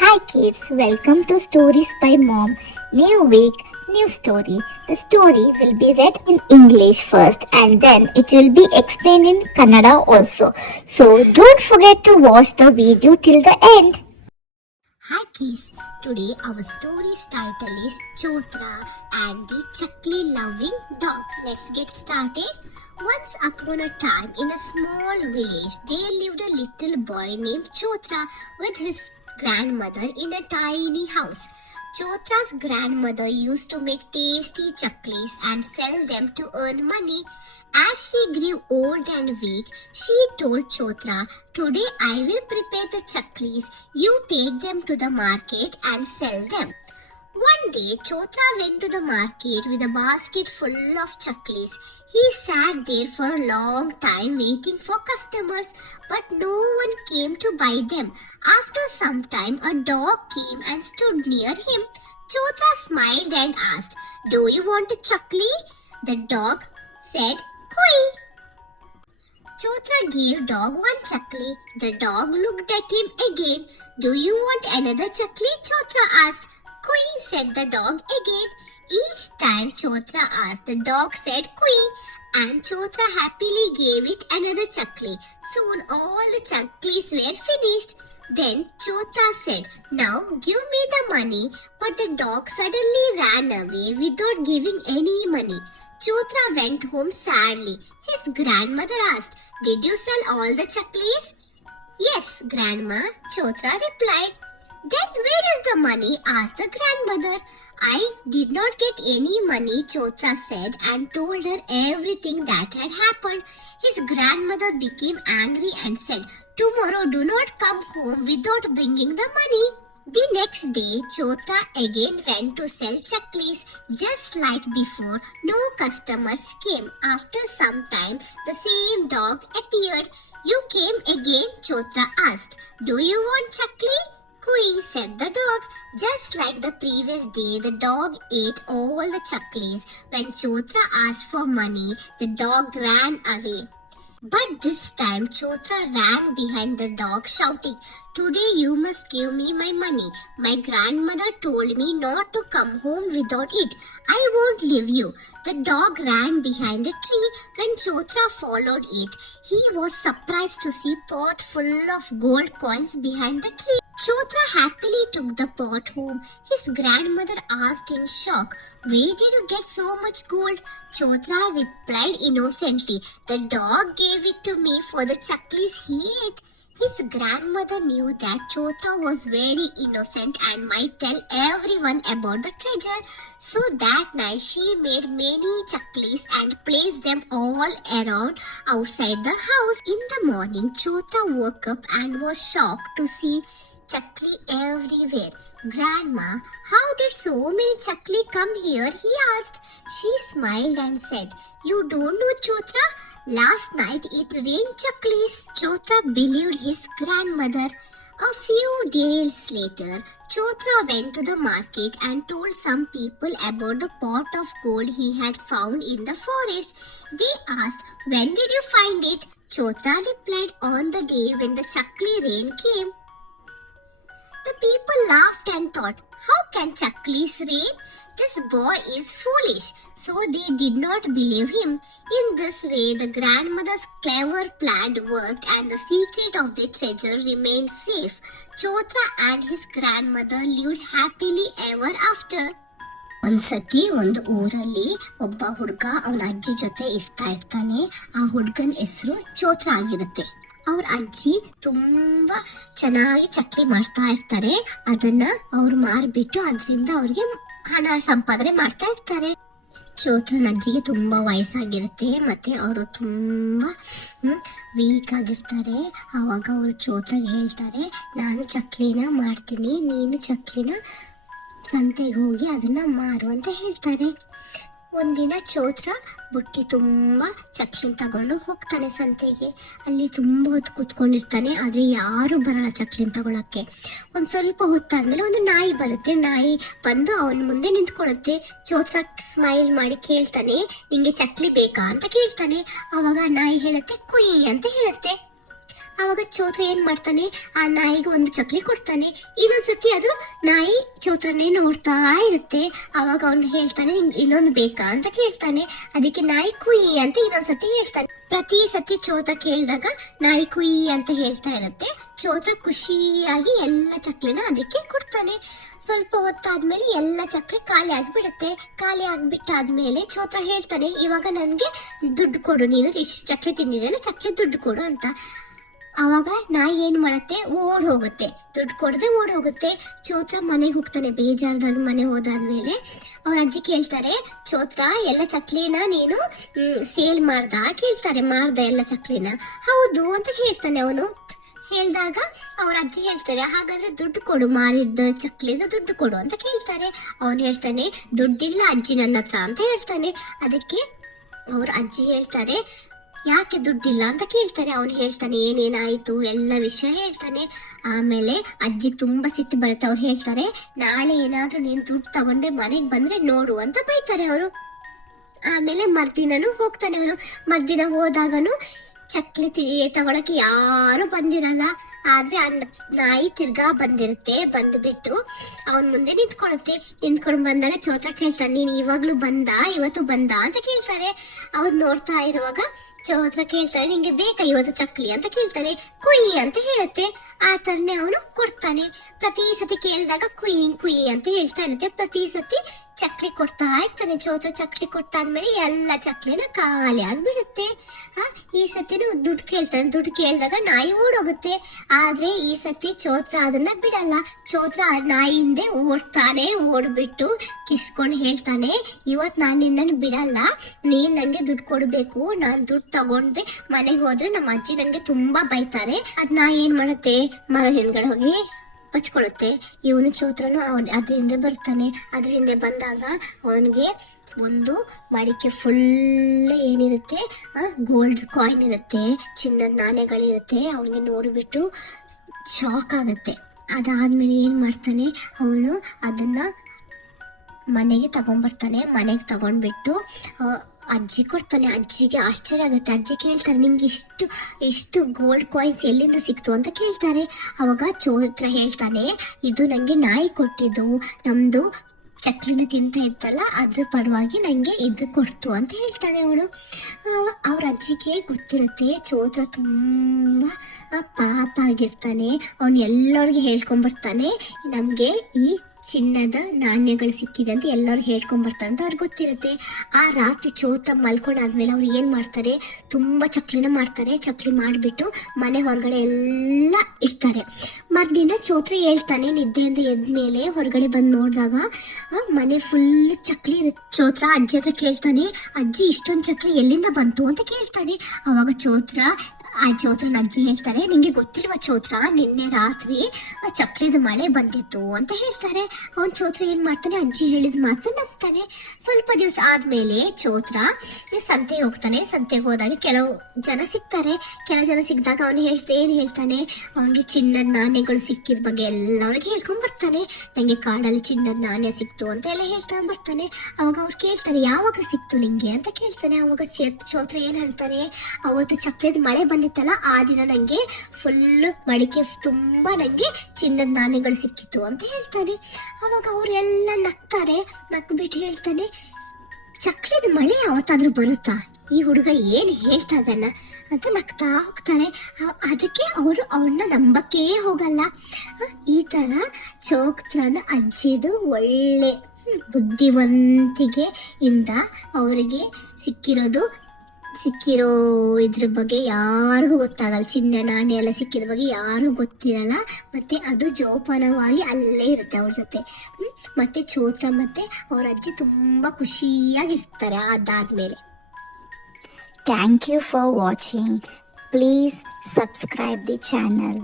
Hi kids, welcome to Stories by Mom. New week, new story. The story will be read in English first and then it will be explained in Kannada also. So don't forget to watch the video till the end. Hi kids, today our story's title is Chotra and the Chakli loving dog. Let's get started. Once upon a time in a small village there lived a little boy named Chotra with his grandmother in a tiny house. Chotra's grandmother used to make tasty chaklis and sell them to earn money. As she grew old and weak, she told Chotra, "Today I will prepare the chaklis. You take them to the market and sell them." One day, Chotra went to the market with a basket full of chaklis. He sat there for a long time waiting for customers, but no one came to buy them. After some time, a dog came and stood near him. Chotra smiled and asked, "Do you want a chakli?" The dog said, "Koi." Chotra gave dog one chakli. The dog looked at him again. "Do you want another chakli?" Chotra asked. "Kui," said the dog again. Each time Chotra asked, the dog said "Kui," and Chotra happily gave it another chakli. Soon all the chaklis were finished. Then Chotra said, "Now give me the money." But the dog suddenly ran away without giving any money. Chotra went home sadly. His grandmother asked, "Did you sell all the chaklis?" "Yes, Grandma," Chotra replied. "Then where is the money?" asked the grandmother. "I did not get any money," Chotra said and told her everything that had happened. His grandmother became angry and said, "Tomorrow do not come home without bringing the money." The next day, Chotra again went to sell chaklis. Just like before, no customers came. After some time, the same dog appeared. "You came again?" Chotra asked. "Do you want chakli?" "Kui," said the dog. Just like the previous day, the dog ate all the chaklis. When Chotra asked for money, the dog ran away. But this time Chotra ran behind the dog shouting, "Today you must give me my money. My grandmother told me not to come home without it. I won't leave you." The dog ran behind a tree. When Chotra followed it, he was surprised to see a pot full of gold coins behind the tree. Chotra happily took the pot home. His grandmother asked in shock, "Where did you get so much gold?" Chotra replied innocently, "The dog gave it to me for the chaklis he ate." His grandmother knew that Chotra was very innocent and might tell everyone about the treasure. So that night she made many chaklis and placed them all around outside the house. In the morning, Chotra woke up and was shocked to see chakli everywhere. "Grandma, how did so many chakli come here?" he asked. She smiled and said, "You don't know, Chotra? Last night it rained chaklis." Chotra believed his grandmother. A few days later, Chotra went to the market and told some people about the pot of gold he had found in the forest. They asked, "When did you find it?" Chotra replied, "On the day when the chakli rain came." The people laughed and thought, "How can chaklis rain? This boy is foolish." So they did not believe him. In this way, the grandmother's clever plan worked and the secret of the treasure remained safe. Chotra and his grandmother lived happily ever after. ಒಂದ್ಸತಿ ಒಂದು ಊರಲ್ಲಿ ಒಬ್ಬ ಹುಡುಗ ಅವನ ಅಜ್ಜಿ ಜೊತೆ ಇರ್ತಾನೆ. ಆ ಹುಡುಗನ ಹೆಸರು ಚೋತ್ರ ಆಗಿರುತ್ತೆ. ಅವ್ರ ಅಜ್ಜಿ ತುಂಬಾ ಚೆನ್ನಾಗಿ ಚಕ್ಲಿ ಮಾಡ್ತಾ ಇರ್ತಾರೆ. ಅದನ್ನ ಅವ್ರು ಮಾರ್ಬಿಟ್ಟು ಅದರಿಂದ ಅವ್ರಿಗೆ ಹಣ ಸಂಪಾದನೆ ಮಾಡ್ತಾ ಇರ್ತಾರೆ. ಚೋತ್ರನ ಅಜ್ಜಿಗೆ ತುಂಬಾ ವಯಸ್ಸಾಗಿರುತ್ತೆ ಮತ್ತೆ ಅವರು ತುಂಬಾ ವೀಕ್ ಆಗಿರ್ತಾರೆ. ಆವಾಗ ಅವರು ಚೋತ್ರಗೆ ಹೇಳ್ತಾರೆ, "ನಾನು ಚಕ್ಲಿನ ಮಾಡ್ತೀನಿ, ನೀನು ಚಕ್ಲಿನ ಸಂತೆಗೆ ಹೋಗಿ ಅದನ್ನ ಮಾರು" ಅಂತ ಹೇಳ್ತಾರೆ. ಒಂದಿನ ಚೋತ್ರ ಬುಟ್ಟಿ ತುಂಬ ಚಕ್ಲಿನ ತಗೊಂಡು ಹೋಗ್ತಾನೆ ಸಂತೆಗೆ. ಅಲ್ಲಿ ತುಂಬ ಹೊತ್ತು ಕೂತ್ಕೊಂಡಿರ್ತಾನೆ, ಆದರೆ ಯಾರು ಬರಲ್ಲ ಚಕ್ಲಿನ ತಗೊಳಕ್ಕೆ. ಒಂದು ಸ್ವಲ್ಪ ಹೊತ್ತಾದ್ಮೇಲೆ ಒಂದು ನಾಯಿ ಬರುತ್ತೆ. ನಾಯಿ ಬಂದು ಅವನ ಮುಂದೆ ನಿಂತ್ಕೊಳ್ಳುತ್ತೆ. ಚೋತ್ರ ಸ್ಮೈಲ್ ಮಾಡಿ ಕೇಳ್ತಾನೆ, "ನಿಂಗೆ ಚಕ್ಲಿ ಬೇಕಾ?" ಅಂತ ಕೇಳ್ತಾನೆ. ಆವಾಗ ನಾಯಿ ಹೇಳುತ್ತೆ, "ಕುಯ್" ಅಂತ ಹೇಳುತ್ತೆ. ಆವಾಗ ಚೋತ್ರ ಏನ್ ಮಾಡ್ತಾನೆ, ಆ ನಾಯಿಗೆ ಒಂದು ಚಕ್ಲಿ ಕೊಡ್ತಾನೆ. ಇನ್ನೊಂದ್ಸತಿ ಅದು ನಾಯಿ ಚೋತ್ರನೇ ನೋಡ್ತಾ ಇರುತ್ತೆ. ಅವಾಗ ಅವ್ನು ಹೇಳ್ತಾನೆ, ನಿಮ್ಗೆ ಇನ್ನೊಂದು ಬೇಕಾ ಅಂತ ಕೇಳ್ತಾನೆ. ಅದಕ್ಕೆ ನಾಯಿ ಕುಯಿ ಅಂತ ಇನ್ನೊಂದ್ಸತಿ ಹೇಳ್ತಾನೆ. ಪ್ರತಿ ಸತಿ ಚೋತ್ರ ಕೇಳಿದಾಗ ನಾಯಿ ಕುಯಿ ಅಂತ ಹೇಳ್ತಾ ಇರುತ್ತೆ. ಚೋತ್ರ ಖುಷಿಯಾಗಿ ಎಲ್ಲ ಚಕ್ಲಿನ ಅದಕ್ಕೆ ಕೊಡ್ತಾನೆ. ಸ್ವಲ್ಪ ಹೊತ್ತಾದ್ಮೇಲೆ ಎಲ್ಲ ಚಕ್ಲಿ ಖಾಲಿ ಆಗ್ಬಿಡುತ್ತೆ. ಖಾಲಿ ಆಗ್ಬಿಟ್ಟಾದ್ಮೇಲೆ ಚೋತ್ರ ಹೇಳ್ತಾನೆ, ಇವಾಗ ನನ್ಗೆ ದುಡ್ಡು ಕೊಡು, ನೀನು ಇಷ್ಟು ಚಕ್ಲಿ ತಿಂದಿದೆಯಲ್ಲ, ಚಕ್ಲಿ ದುಡ್ಡು ಕೊಡು ಅಂತ. ಅವಾಗ ನಾಯಿ ಏನ್ ಮಾಡತ್ತೆ, ಓಡ್ ಹೋಗುತ್ತೆ. ದುಡ್ಡು ಕೊಡದೆ ಓಡ್ ಹೋಗುತ್ತೆ. ಚೋತ್ರ ಮನೆಗೆ ಹೋಗ್ತಾನೆ. ಬೇಜಾರದಾಗ ಮನೆ ಹೋದಾದ್ಮೇಲೆ ಅವ್ರ ಅಜ್ಜಿ ಕೇಳ್ತಾರೆ, ಚೋತ್ರ ಎಲ್ಲ ಚಕ್ಲಿನ ನೀನು ಸೇಲ್ ಕೇಳ್ತಾರೆ. ಮಾಡ್ದ ಎಲ್ಲ ಚಕ್ಲಿನ? ಹೌದು ಅಂತ ಹೇಳ್ತಾನೆ ಅವನು. ಹೇಳ್ದಾಗ ಅವ್ರ ಅಜ್ಜಿ ಹೇಳ್ತಾರೆ, ಹಾಗಾದ್ರೆ ದುಡ್ಡು ಕೊಡು, ಮಾರಿದ್ದ ಚಕ್ಲಿದ ದುಡ್ಡು ಕೊಡು ಅಂತ ಕೇಳ್ತಾರೆ. ಅವನು ಹೇಳ್ತಾನೆ, ದುಡ್ಡಿಲ್ಲ ಅಜ್ಜಿ ನನ್ನ ಹತ್ರ ಅಂತ ಹೇಳ್ತಾನೆ. ಅದಕ್ಕೆ ಅವ್ರ ಅಜ್ಜಿ ಹೇಳ್ತಾರೆ, ಯಾಕೆ ದುಡ್ಡಿಲ್ಲ ಅಂತ ಕೇಳ್ತಾರೆ. ಅವನು ಹೇಳ್ತಾನೆ ಏನೇನಾಯ್ತು ಎಲ್ಲ ವಿಷಯ ಹೇಳ್ತಾನೆ. ಆಮೇಲೆ ಅಜ್ಜಿಗೆ ತುಂಬಾ ಸಿಟ್ಟು ಬರುತ್ತೆ. ಅವ್ರು ಹೇಳ್ತಾರೆ, ನಾಳೆ ಏನಾದ್ರೂ ನೀನ್ ದುಡ್ಡು ತಗೊಂಡೆ ಮನೆಗೆ ಬಂದ್ರೆ ನೋಡು ಅಂತ ಬೈತಾರೆ ಅವರು. ಆಮೇಲೆ ಮರ್ದಿನನು ಹೋಗ್ತಾನೆ ಅವನು. ಮರ್ದಿನ ಹೋದಾಗನು ಚಕ್ಲಿ ತಗೊಳಕ್ಕೆ ಯಾರು ಬಂದಿರಲ್ಲ. ಆದ್ರೆ ಆ ನಾಯಿ ತಿರ್ಗಾ ಬಂದಿರುತ್ತೆ. ಬಂದ್ಬಿಟ್ಟು ಅವನ್ ಮುಂದೆ ನಿಂತ್ಕೊಂಡು ಬಂದಾಗ ಚೋತ್ರ ಕೇಳ್ತಾನೆ, ನೀನ್ ಇವಾಗ್ಲೂ ಇವತ್ತು ಬಂದ ಅಂತ ಕೇಳ್ತಾರೆ. ಅವ್ರು ನೋಡ್ತಾ ಇರುವಾಗ ಚೋತ್ರ ಕೇಳ್ತಾರೆ, ನಿಂಗೆ ಬೇಕಾ ಇವತ್ತು ಚಕ್ಲಿ ಅಂತ ಕೇಳ್ತಾರೆ. ಕುಯಿ ಅಂತ ಹೇಳುತ್ತೆ. ಆ ತರನೇ ಅವನು ಕೊಡ್ತಾನೆ. ಪ್ರತಿ ಸತಿ ಕೇಳಿದಾಗ ಕುಯಿ ಕುಯಿ ಅಂತ ಹೇಳ್ತಾ ಇರುತ್ತೆ. ಪ್ರತಿ ಸತಿ ಚಕ್ಲಿ ಕೊಡ್ತಾ ಇರ್ತಾನೆ. ಚೋತ್ರ ಚಕ್ಲಿ ಕೊಟ್ಟಾದ್ಮೇಲೆ ಎಲ್ಲ ಚಕ್ಲಿನ ಖಾಲಿ ಆಗ್ಬಿಡುತ್ತೆ. ಈ ಸತಿನೂ ದುಡ್ಡು ಕೇಳ್ತಾನೆ. ದುಡ್ಡು ಕೇಳಿದಾಗ ನಾಯಿ ಓಡೋಗುತ್ತೆ. ಆದ್ರೆ ಈ ಸತಿ ಚೋತ್ರ ಅದನ್ನ ಬಿಡಲ್ಲ. ಚೋತ್ರ ನಾಯಿ ಹಿಂದೆ ಓಡ್ಬಿಟ್ಟು ಕಿಸ್ಕೊಂಡು ಹೇಳ್ತಾನೆ, ಇವತ್ ನಾನ್ ನಿನ್ನನ್ನು ಬಿಡಲ್ಲ, ನೀನ್ ನಂಗೆ ದುಡ್ಡು ಕೊಡ್ಬೇಕು. ನಾನ್ ದುಡ್ಡು ತಗೊಂಡೆ ಮನೆಗೆ ಹೋದ್ರೆ ನಮ್ಮ ಅಜ್ಜಿ ನಂಗೆ ತುಂಬಾ ಬೈತಾರೆ. ಅದ್ ನಾಯಿ ಏನ್ ಮಾಡುತ್ತೆ, ಮರ ಹಿಂದ್ಗಡೆ ಹೋಗಿ ಹಚ್ಕೊಳ್ಳುತ್ತೆ. ಇವನು ಚೋತ್ರನು ಅದ್ರ ಹಿಂದೆ ಬರ್ತಾನೆ. ಅದ್ರ ಹಿಂದೆ ಬಂದಾಗ ಅವನಿಗೆ ಒಂದು ಮಡಿಕೆ ಫುಲ್ ಏನಿರುತ್ತೆ, ಗೋಲ್ಡ್ ಕಾಯಿನ್ ಇರುತ್ತೆ, ಚಿನ್ನದ ನಾಣ್ಯಗಳಿರುತ್ತೆ. ಅವನಿಗೆ ನೋಡಿಬಿಟ್ಟು ಶಾಕ್ ಆಗುತ್ತೆ. ಅದಾದ್ಮೇಲೆ ಏನ್ ಮಾಡ್ತಾನೆ, ಅವನು ಅದನ್ನ ಮನೆಗೆ ತಗೊಂಡ್ಬರ್ತಾನೆ. ಮನೆಗೆ ತಗೊಂಡ್ಬಿಟ್ಟು ಅಜ್ಜಿ ಕೊಡ್ತಾನೆ. ಅಜ್ಜಿಗೆ ಆಶ್ಚರ್ಯ ಆಗುತ್ತೆ. ಅಜ್ಜಿ ಕೇಳ್ತಾರೆ, ನಿಂಗೆ ಇಷ್ಟು ಗೋಲ್ಡ್ ಕಾಯಿನ್ಸ್ ಎಲ್ಲಿಂದ ಸಿಕ್ತು ಅಂತ ಕೇಳ್ತಾರೆ. ಅವಾಗ ಚೋತ್ರ ಹೇಳ್ತಾನೆ, ಇದು ನಂಗೆ ನಾಯಿ ಕೊಟ್ಟಿದ್ದು, ನಮ್ದು ಚಕ್ಲಿನ ತಿಂತ ಇತ್ತಲ್ಲ ಅದ್ರ ಪರವಾಗಿ ನಂಗೆ ಇದು ಕೊಡ್ತು ಅಂತ ಹೇಳ್ತಾನೆ ಅವನು. ಅವ್ರ ಅಜ್ಜಿಗೆ ಗೊತ್ತಿರುತ್ತೆ ಚೋತ್ರ ತುಂಬಾ ಪಾಪ ಆಗಿರ್ತಾನೆ. ಅವನು ಎಲ್ಲರಿಗೂ ಹೇಳ್ಕೊಂಡ್ಬರ್ತಾನೆ, ನಮ್ಗೆ ಈ ಚಿನ್ನದ ನಾಣ್ಯಗಳು ಸಿಕ್ಕಿದೆ ಅಂತ ಎಲ್ಲರೂ ಹೇಳ್ಕೊಂಡ್ಬರ್ತಾರೆ ಅಂತ ಅವ್ರಿಗೆ ಗೊತ್ತಿರುತ್ತೆ. ಆ ರಾತ್ರಿ ಚೋತ್ರ ಮಲ್ಕೊಂಡಾದ್ಮೇಲೆ ಅವ್ರು ಏನ್ ಮಾಡ್ತಾರೆ, ತುಂಬಾ ಚಕ್ಲಿನ ಮಾಡ್ತಾರೆ. ಚಕ್ಲಿ ಮಾಡಿಬಿಟ್ಟು ಮನೆ ಹೊರಗಡೆ ಎಲ್ಲ ಇಡ್ತಾರೆ. ಮರ್ದಿನ ಚೋತ್ರ ಹೇಳ್ತಾನೆ, ನಿದ್ದೆಯಿಂದ ಎದ್ಮೇಲೆ ಹೊರಗಡೆ ಬಂದು ನೋಡಿದಾಗ ಮನೆ ಫುಲ್ ಚಕ್ಲಿ ಇರುತ್ತೆ. ಚೋತ್ರ ಅಜ್ಜಿ ಹತ್ರ ಕೇಳ್ತಾನೆ, ಅಜ್ಜಿ ಇಷ್ಟೊಂದು ಚಕ್ಲಿ ಎಲ್ಲಿಂದ ಬಂತು ಅಂತ ಕೇಳ್ತಾನೆ. ಅವಾಗ ಚೋತ್ರನ ಅಜ್ಜಿ ಹೇಳ್ತಾರೆ, ನಿಂಗೆ ಗೊತ್ತಿಲ್ವಾ ಚೋತ್ರ, ನಿನ್ನೆ ರಾತ್ರಿ ಚಕ್ಲಿದ ಮಳೆ ಬಂದಿತ್ತು ಅಂತ ಹೇಳ್ತಾರೆ. ಅವನ್ ಚೋತ್ರ ಏನ್ ಮಾಡ್ತಾನೆ, ಅಜ್ಜಿ ಹೇಳಿದ ಮಾತನ್ನ ನಂಬ್ತಾನೆ. ಸ್ವಲ್ಪ ದಿವಸ ಆದ್ಮೇಲೆ ಚೋತ್ರ ಸಂತೆಗೆ ಹೋಗ್ತಾನೆ. ಸಂತೆಗೆ ಹೋದಾಗ ಕೆಲವು ಜನ ಸಿಕ್ಕಿದಾಗ ಅವನು ಏನ್ ಹೇಳ್ತಾನೆ, ಅವನಿಗೆ ಚಿನ್ನದ ನಾಣ್ಯಗಳು ಸಿಕ್ಕಿದ ಬಗ್ಗೆ ಎಲ್ಲರಿಗೆ ಹೇಳ್ಕೊಂಡ್ ಬರ್ತಾನೆ. ನಂಗೆ ಕಾಡಲ್ಲಿ ಚಿನ್ನದ ನಾಣ್ಯ ಸಿಕ್ತು ಅಂತ ಎಲ್ಲ ಹೇಳ್ತಾ ಬರ್ತಾನೆ. ಅವಾಗ ಅವ್ರು ಕೇಳ್ತಾರೆ, ಯಾವಾಗ ಸಿಕ್ತು ನಿಂಗೆ ಅಂತ ಕೇಳ್ತಾನೆ. ಅವಾಗ ಚೋತ್ರ ಏನ್ ಹೇಳ್ತಾನೆ, ಅವತ್ತು ಚಕ್ಲಿದ ಮಳೆ ಬಂದಿತ್ತಲ್ಲ ಆ ದಿನ ನಂಗೆ ಫುಲ್ ಮಡಿಕೆ ತುಂಬಾ ನಂಗೆ ಚಿನ್ನದ ನಾಣ್ಯಗಳು ಸಿಕ್ಕಿತ್ತು ಅಂತ ಹೇಳ್ತಾನೆ. ಅವಾಗ ಅವರೆಲ್ಲ ನಕ್ಬಿಟ್ಟು ಹೇಳ್ತಾನೆ, ಚಕ್ಲಿದ ಮಳೆ ಯಾವತ್ತಾದ್ರೂ ಬರುತ್ತಾ, ಈ ಹುಡುಗ ಏನ್ ಹೇಳ್ತಾ ಇದನ್ನ ಅಂತ ನಗ್ತಾ ಹೋಗ್ತಾರೆ. ಅದಕ್ಕೆ ಅವರು ಅವ್ರನ್ನ ನಂಬಕ್ಕೇ ಹೋಗಲ್ಲ. ಈ ತರ ಚೋತ್ರನ ಅಜ್ಜಿದು ಒಳ್ಳೆ ಬುದ್ಧಿವಂತಿಕೆ ಇಂದ ಅವರಿಗೆ ಸಿಕ್ಕಿರೋ ಇದ್ರ ಬಗ್ಗೆ ಯಾರಿಗೂ ಗೊತ್ತಾಗಲ್ಲ. ಚಿನ್ನ ನಾಣ್ಯ ಎಲ್ಲ ಸಿಕ್ಕಿದ ಬಗ್ಗೆ ಯಾರಿಗೂ ಗೊತ್ತಿರಲ್ಲ. ಮತ್ತೆ ಅದು ಜೋಪಾನವಾಗಿ ಅಲ್ಲೇ ಇರುತ್ತೆ ಅವ್ರ ಜೊತೆ. ಮತ್ತೆ ಚೋತ್ರ ಮತ್ತೆ ಅವ್ರ ಅಜ್ಜಿ ತುಂಬಾ ಖುಷಿಯಾಗಿರ್ತಾರೆ ಅದಾದ್ಮೇಲೆ. Thank you for watching. Please subscribe the channel.